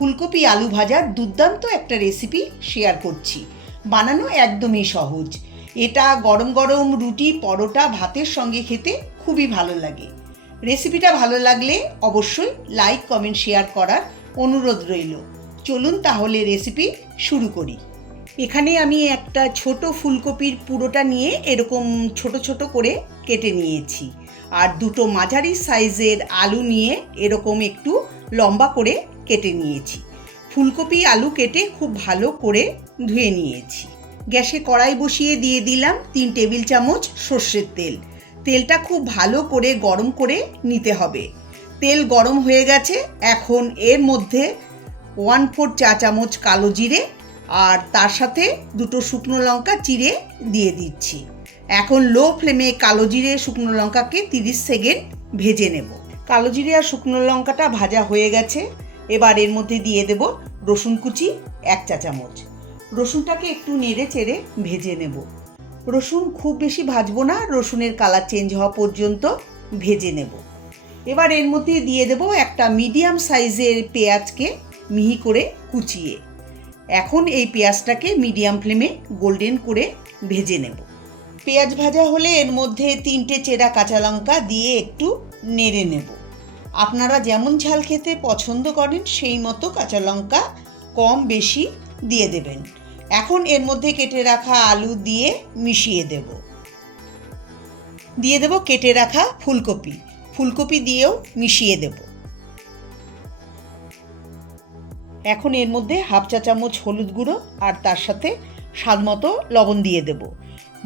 ফুলকপি আলু ভাজার দুর্দান্ত একটা রেসিপি শেয়ার করছি। বানানো একদমই সহজ। এটা গরম গরম রুটি, পরোটা, ভাতের সঙ্গে খেতে খুবই ভালো লাগে। রেসিপিটা ভালো লাগলে অবশ্যই লাইক কমেন্ট শেয়ার করার অনুরোধ রইল। চলুন তাহলে রেসিপি শুরু করি। এখানে আমি একটা ছোট ফুলকপির পুরোটা নিয়ে এরকম ছোট ছোট করে কেটে নিয়েছি। আর দুটো মাঝারি সাইজের আলু নিয়ে এরকম একটু লম্বা করে কেটে নিয়েছি। ফুলকপি, আলু কেটে খুব ভালো করে ধুয়ে নিয়েছি। গ্যাসে কড়াই বসিয়ে দিয়ে দিলাম তিন টেবিল চামচ সর্ষের তেল। তেলটা খুব ভালো করে গরম করে নিতে হবে। তেল গরম হয়ে গেছে। এখন এর মধ্যে ওয়ান ফোর চা চামচ কালো জিরে আর তার সাথে দুটো শুকনো লঙ্কা চিড়ে দিয়ে দিচ্ছি। এখন লো ফ্লেমে কালো জিরে, শুকনো লঙ্কাকে তিরিশ সেকেন্ড ভেজে নেব। কালো জিরে আর শুকনো লঙ্কাটা ভাজা হয়ে গেছে। এবার এর মধ্যে দিয়ে দেব রসুন কুচি, এক চা চামচ। রসুনটাকে একটু নেড়ে চেড়ে ভেজে নেব। রসুন খুব বেশি ভাজবো না, রসুনের কালার চেঞ্জ হওয়া পর্যন্ত ভেজে নেব। এবার এর মধ্যে দিয়ে দেব একটা মিডিয়াম সাইজের পেঁয়াজকে মিহি করে কুচিয়ে। এখন এই পেঁয়াজটাকে মিডিয়াম ফ্লেমে গোল্ডেন করে ভেজে নেব। পেঁয়াজ ভাজা হলে এর মধ্যে তিনটে চেরা কাঁচা লঙ্কা দিয়ে একটু নেড়ে নেব। আপনারা যেমন ঝাল খেতে পছন্দ করেন, সেই মতো কাঁচা লঙ্কা কম বেশি দিয়ে দেবেন। এখন এর মধ্যে কেটে রাখা আলু দিয়ে মিশিয়ে দেব। দিয়ে দেব কেটে রাখা ফুলকপি। ফুলকপি দিয়েও মিশিয়ে দেব। এখন এর মধ্যে হাফ চা চামচ হলুদ গুঁড়ো আর তার সাথে স্বাদ মতো লবণ দিয়ে দেব।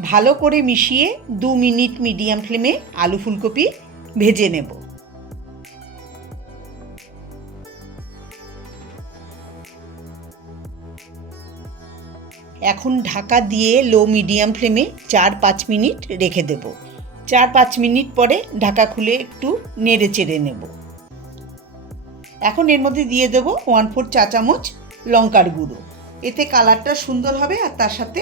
ভালো করে মিশিয়ে দু মিনিট মিডিয়াম ফ্লেমে আলু ফুলকপি ভেজে নেব। এখন ঢাকা দিয়ে লো মিডিয়াম ফ্লেমে চার, পাঁচ মিনিট রেখে দেব। চার, পাঁচ মিনিট পরে ঢাকা খুলে একটু নেড়ে চেড়ে নেব। এখন এর মধ্যে দিয়ে দেবো ওয়ান ফোর চা চামচ লঙ্কার গুঁড়ো। এতে কালারটা সুন্দর হবে আর তার সাথে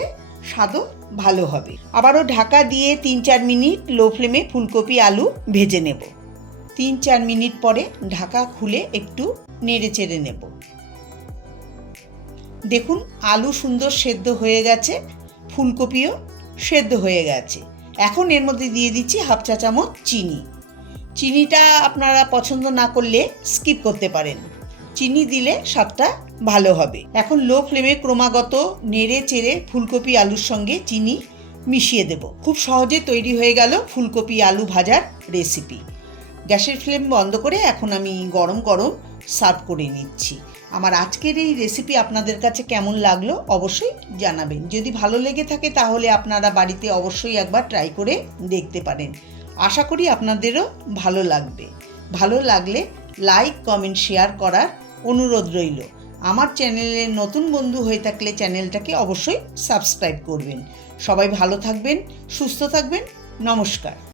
স্বাদও ভালো হবে। আবারও ঢাকা দিয়ে তিন, চার মিনিট লো ফ্লেমে ফুলকপি, আলু ভেজে নেব। তিন, চার মিনিট পরে ঢাকা খুলে একটু নেড়ে চেড়ে নেব। দেখুন, আলু সুন্দর সেদ্ধ হয়ে গেছে, ফুলকপিও সেদ্ধ হয়ে গেছে। এখন এর মধ্যে দিয়ে দিচ্ছি হাফ চা চামচ চিনি। চিনিটা আপনারা পছন্দ না করলে স্কিপ করতে পারেন। চিনি দিলে স্বাদটা ভালো হবে। এখন লো ফ্লেমে ক্রমাগত নেড়ে চেড়ে ফুলকপি আলুর সঙ্গে চিনি মিশিয়ে দেব। খুব সহজে তৈরি হয়ে গেল ফুলকপি আলু ভাজার রেসিপি। গ্যাসের ফ্লেম বন্ধ করে এখন আমি গরম গরম সার্ভ করে নিচ্ছি। আমার আজকের এই রেসিপি আপনাদের কাছে কেমন লাগল অবশ্যই জানাবেন। যদি ভালো লেগে থাকে তাহলে আপনারা বাড়িতে অবশ্যই একবার ট্রাই করে দেখতে পারেন। আশা করি আপনাদেরও ভালো লাগবে। ভালো লাগলে লাইক কমেন্ট শেয়ার করার অনুরোধ রইল। আমার চ্যানেলের নতুন বন্ধু হয়ে থাকলে চ্যানেলটাকে অবশ্যই সাবস্ক্রাইব করবেন। সবাই ভালো থাকবেন, সুস্থ থাকবেন। নমস্কার।